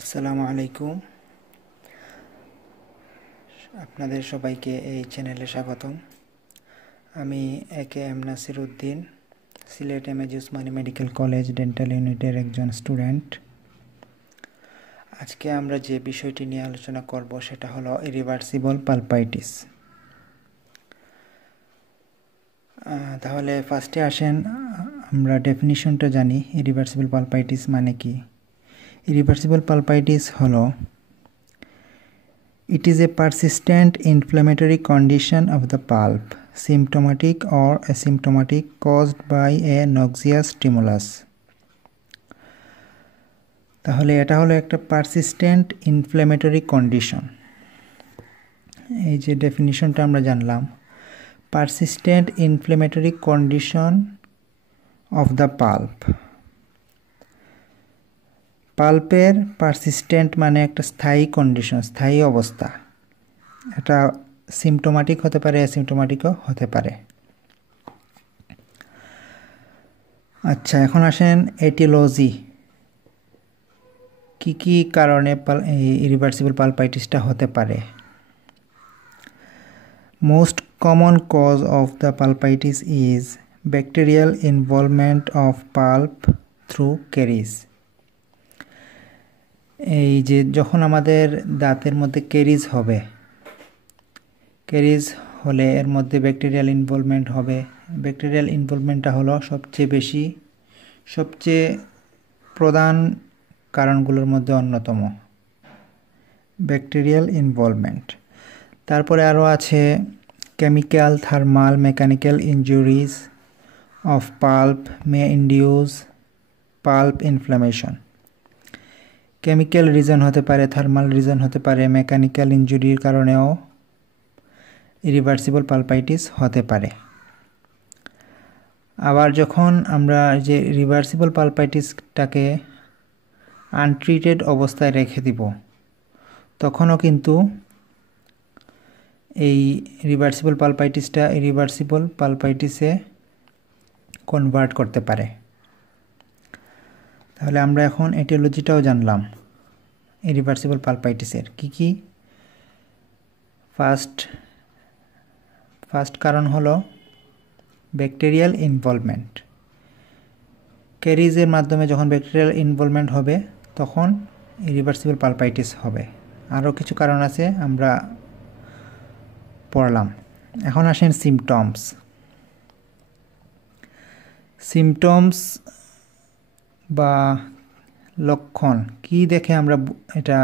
আসসালামু আলাইকুম। আপনাদের সবাইকে এই চ্যানেলে স্বাগতম। আমি AKM. Nasir Uddin, Sylhet MAG. Osmani medical college dental ইউনিটের একজন স্টুডেন্ট। আজকে আমরা যে বিষয়টি নিয়ে আলোচনা করব সেটা হলো ইরিভার্সিবল পালপাইটিস। তাহলে ফার্স্টে আসেন আমরা ডেফিনিশনটা জানি। ইরিভার্সিবল পালপাইটিস মানে কি? ইরিভার্সিবল পালপাইটিস হলো it is a persistent inflammatory condition of the pulp, symptomatic or asymptomatic, caused by a noxious stimulus. তাহলে এটা হলো একটা পারসিস্টেন্ট ইনফ্ল্যামেটরি কন্ডিশন। এই যে ডেফিনিশনটা আমরা জানলাম, persistent inflammatory condition of the pulp. পাল্পের পারসিস্টেন্ট মানে একটা স্থায়ী কন্ডিশন, স্থায়ী অবস্থা। এটা সিমটোমাটিক হতে পারে, অ্যাসিমটোমাটিকও হতে পারে। আচ্ছা, এখন আসেন এটিওলজি। কি কি কারণে ইরিভার্সিবল পালপাইটিসটা হতে পারে? Most common cause of the pulpitis is bacterial involvement of pulp through caries. এই যে যখন আমাদের দাঁতের মধ্যে ক্যারিজ হবে, ক্যারিজ হলে এর মধ্যে ব্যাকটেরিয়াল ইনভলভমেন্ট হবে। ব্যাকটেরিয়াল ইনভলভমেন্টটা হলো সবচেয়ে প্রধান কারণগুলোর মধ্যে অন্যতম ব্যাকটেরিয়াল ইনভলভমেন্ট। তারপরে আরও আছে chemical, thermal, mechanical injuries of pulp May induce pulp inflammation. Chemical reason হতে পারে, থার্মাল রিজন হতে পারে, মেকানিক্যাল ইনজুরির কারণেও ইরিভার্সিবল পালপাইটিস হতে পারে। আবার যখন আমরা যে রিভার্সিবল পালপাইটিসটাকে আনট্রিটেড অবস্থায় রেখে দিব, তখনও কিন্তু এই রিভার্সিবল পালপাইটিসটা ইরিভার্সিবল পালপাইটিসে কনভার্ট করতে পারে। তাহলে আমরা এখন এটিওলজিটাও জানলাম ইরিভার্সিবল পালপাইটিসের। কি ফার্স্ট কারণ হলো ব্যাকটেরিয়াল ইনভলভমেন্ট। ক্যারিজের মাধ্যমে যখন ব্যাকটেরিয়াল ইনভলভমেন্ট হবে তখন ইরিভার্সিবল পালপাইটিস হবে। আরও কিছু কারণ আছে, আমরা পড়লাম। এখন আসেন সিমটমস বা লক্ষণ। কি দেখে আমরা এটা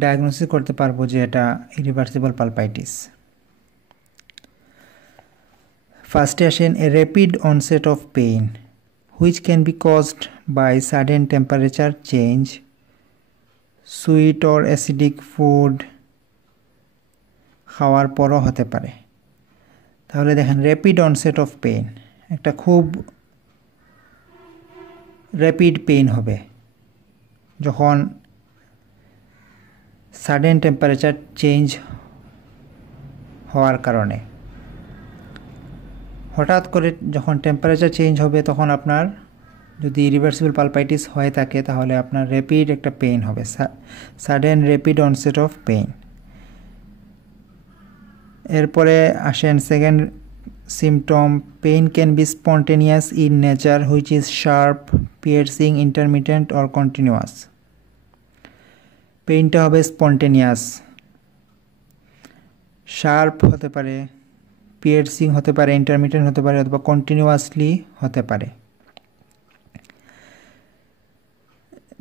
ডায়াগনোসিস করতে পারবো যে এটা ইরিভার্সিবল পালপাইটিস? ফার্স্টে আসেন a rapid onset of pain which can be caused by sudden temperature change, sweet or acidic food খাওয়ার পরও হতে পারে। তাহলে দেখেন, র্যাপিড অনসেট অফ পেইন, একটা খুব র্যাপিড পেইন হবে যখন সাডেন টেম্পারেচার চেঞ্জ হওয়ার কারণে। হঠাৎ করে যখন টেম্পারেচার চেঞ্জ হবে তখন আপনার যদি ইরিভার্সিবল পালপাইটিস হয়ে থাকে তাহলে আপনার র্যাপিড একটা পেইন হবে, sudden rapid onset of pain. এরপরে আসেন second symptom, pain can be spontaneous in nature which is sharp, piercing, intermittent or continuous. পেইনটা হবে স্পন্টেনিয়াস, শার্প হতে পারে, পিয়ার্সিং হতে পারে, ইন্টারমিটেন্ট হতে পারে, অথবা কন্টিনিউয়াসলি হতে পারে।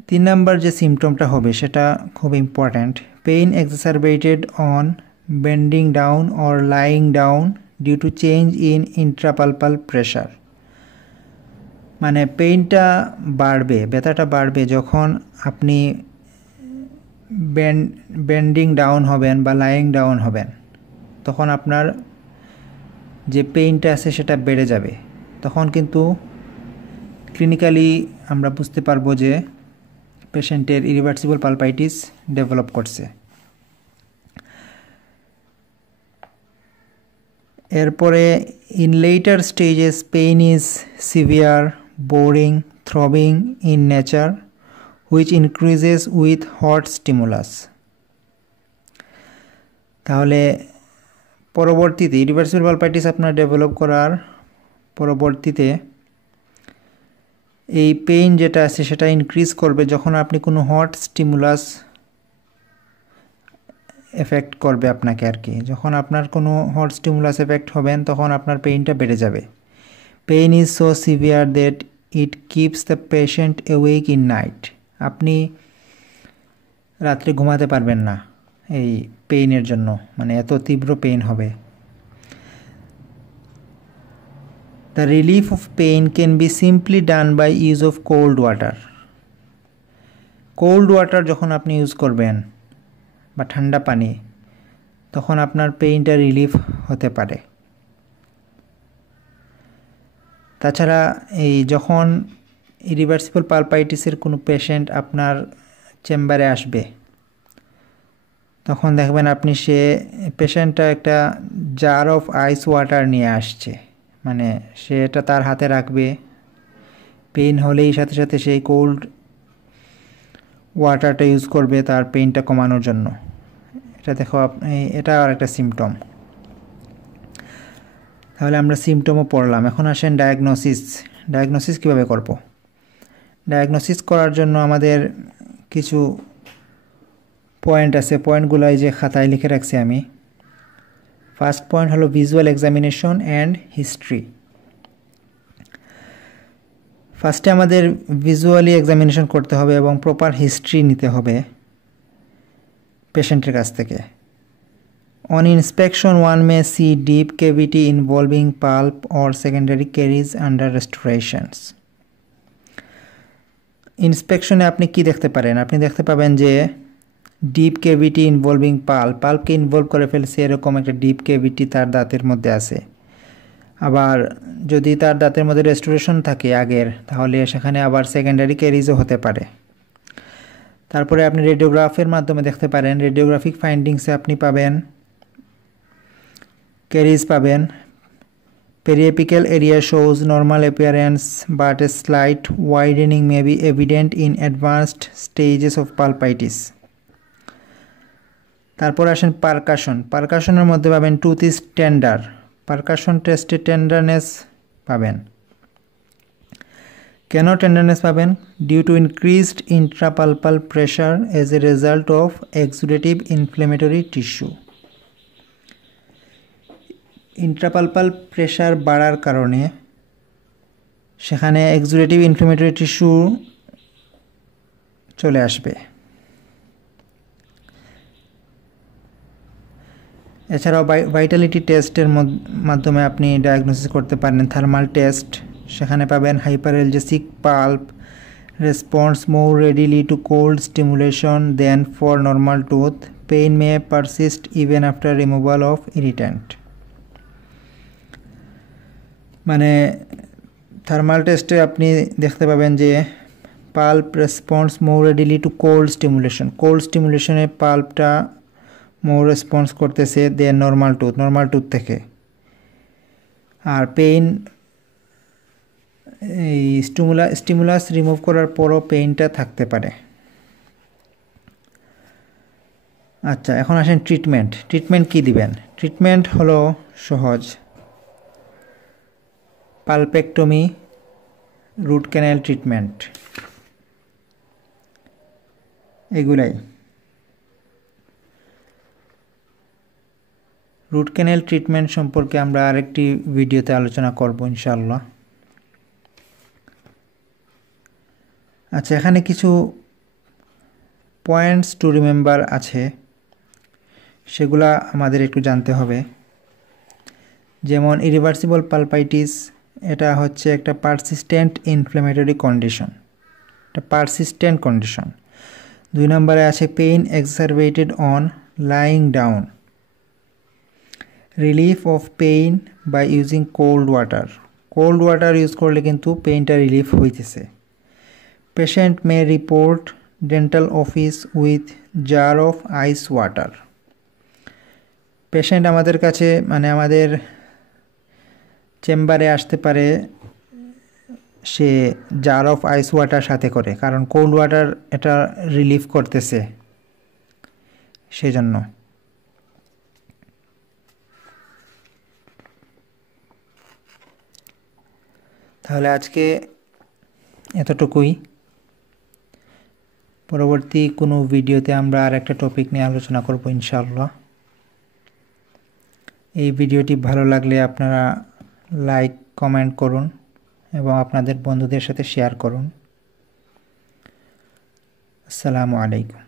3 নম্বর যে সিমটমটা হবে সেটা খুব important, pain exacerbated on bending down or lying down due to change in intrapulpal pressure. মানে পেইনটা বাড়বে, ব্যথাটা বাড়বে যখন আপনি বেন্ডিং ডাউন হবেন বা লাইং ডাউন হবেন, তখন আপনার যে পেইনটা আছে সেটা বেড়ে যাবে। তখন কিন্তু ক্লিনিক্যালি আমরা বুঝতে পারবো যে পেশেন্টের ইরিভার্সিবল পালপাইটিস ডেভেলপ করছে। এরপরে in letter stages pain is severe, boring, throbbing in nature which increases with hot stimulus. তাহলে পরবর্তীতে ইরিভার্সিবল পালপাইটিস আপনার ডেভেলপ করার পরবর্তীতে এই পেইন যেটা আছে সেটা ইনক্রিজ করবে যখন আপনি কোনো হট স্টিমুলাস এফেক্ট করবে আপনাকে আর কি। যখন আপনার কোনো হট স্টিমুলাস এফেক্ট হবেন তখন আপনার পেইনটা বেড়ে যাবে। Pain is so severe that it keeps the patient awake in night. আপনি রাত্রে ঘুমাতে পারবেন না এই পেইনের জন্য, মানে এত তীব্র পেইন হবে। The relief of pain can be simply done by use of cold water. Cold water যখন আপনি ইউজ করবেন বা ঠান্ডা পানি, তখন আপনার পেইনটা রিলিফ হতে পারে। তাছাড়া এই যখন ইরিভার্সিবল পালপাইটিসের কোনো পেশেন্ট আপনার চেম্বারে আসবে তখন দেখবেন আপনি সে পেশেন্টটা একটা জার অফ আইস ওয়াটার নিয়ে আসছে, মানে সে এটা তার হাতে রাখবে, পেইন হলেই সাথে সাথে সেই কোল্ড ওয়াটারটা ইউজ করবে তার পেইনটা কমানোর জন্য। এটা দেখো এটা আর একটা সিমটম। তাহলে আমরা সিমটমও পড়লাম। এখন আসেন ডায়াগনোসিস কীভাবে করব। ডায়াগনোসিস করার জন্য আমাদের কিছু পয়েন্ট আছে, পয়েন্টগুলো এই যে খাতায় লিখে রাখছি আমি। ফার্স্ট পয়েন্ট হলো ভিজুয়াল এক্সামিনেশন অ্যান্ড হিস্ট্রি। ফার্স্টে আমাদের ভিজুয়ালি এক্সামিনেশন করতে হবে এবং প্রপার হিস্ট্রি নিতে হবে পেশেন্টের কাছ থেকে। On inspection one may see deep cavity involving pulp or secondary caries under restorations. ইন্সপেকশনে আপনি কি দেখতে পারেন? আপনি দেখতে পাবেন যে ডিপ ক্যাভিটি ইনভলভিং পাল্পকে ইনভলভ করে ফেলছে, এরকম একটা ডিপ ক্যাভিটি তার দাঁতের মধ্যে আছে। আবার যদি তার দাঁতের মধ্যে রেস্টোরেশন থাকে আগের, তাহলে সেখানে আবার সেকেন্ডারি ক্যারিজও হতে পারে। তারপরে আপনি রেডিওগ্রাফের মাধ্যমে দেখতে পারেন, রেডিওগ্রাফিক ফাইন্ডিংসে আপনি পাবেন ক্যারিজ পাবেন। Periapical area shows normal appearance but a slight widening may be evident in advanced stages of pulpitis. তারপর আসেন পারকাশনের মধ্যে পাবেন টুথ ইজ টেন্ডার, পারকাশন টেস্টে টেন্ডারনেস পাবেন। কেন টেন্ডারনেস পাবেন? Due to increased intrapulpal pressure as a result of exudative inflammatory tissue. Intrapulpal pressure বাড়ার কারণে সেখানে এক্সুডেটিভ ইনফ্লেমেটরি টিস্যু চলে আসবে। এছাড়াও ভাইটালিটি টেস্টের মাধ্যমে আপনি ডায়াগনোসিস করতে পারেন। থার্মাল টেস্ট, সেখানে পাবেন hyperalgesic pulp response more readily to cold stimulation than for normal tooth, pain may persist even after removal of irritant. মানে থার্মাল টেস্টে আপনি দেখতে পাবেন যে pulp response more readily to cold স্টিমুলেশনে পাল্পটা মোর রেসপন্স করতেছে দেন নর্মাল টুথ থেকে। আর পেইন এই স্টিমুলাস রিমুভ করার পরও পেইনটা থাকতে পারে। আচ্ছা, এখন আসেন ট্রিটমেন্ট কি দিবেন? ট্রিটমেন্ট হলো সহজ, পালপেক্টমি, রুট ক্যানেল ট্রিটমেন্ট, এগুলাই। রুট ক্যানেল ট্রিটমেন্ট সম্পর্কে আমরা আরেকটি ভিডিওতে আলোচনা করব ইনশাআল্লাহ। আচ্ছা, এখানে কিছু পয়েন্টস টু রিমেম্বার আছে, সেগুলা আমাদের একটু জানতে হবে। যেমন ইরিভার্সিবল পালপাইটিস, এটা হচ্ছে একটা পারসিস্টেন্ট ইনফ্ল্যামেটরি কন্ডিশন, এটা পারসিস্টেন্ট কন্ডিশন। 2 নম্বরে আছে pain exacerbated on lying down, relief of pain by using cold water use করলে কিন্তু পেইনটা রিলিফ হইতেছে। Patient may report dental office with jar of ice water. Patient আমাদের কাছে, মানে আমাদের চেম্বারে আসতে পারে সে জার অফ আইস ওয়াটার সাথে করে, কারণ কোল্ড ওয়াটার এটা রিলিফ করতেছে সেজন্য। তাহলে আজকে এতটুকুই। পরবর্তী কোনো ভিডিওতে আমরা আর একটা টপিক নিয়ে আলোচনা করব ইনশাআল্লাহ। এই ভিডিওটি ভালো লাগলে আপনারা লাইক কমেন্ট করুন এবং আপনাদের বন্ধুদের সাথে শেয়ার করুন। আসসালামু আলাইকুম।